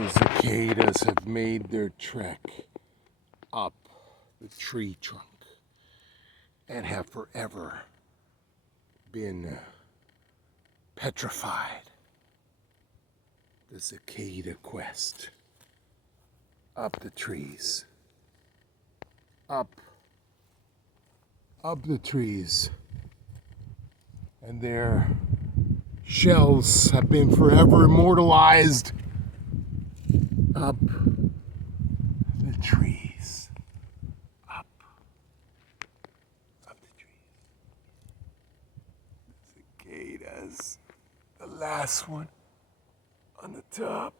The cicadas have made their trek up the tree trunk and have forever been petrified. The cicada quest. Up the trees. Up the trees. And their shells have been forever immortalized. Up the trees. Up the trees. Cicadas. The last one on the top.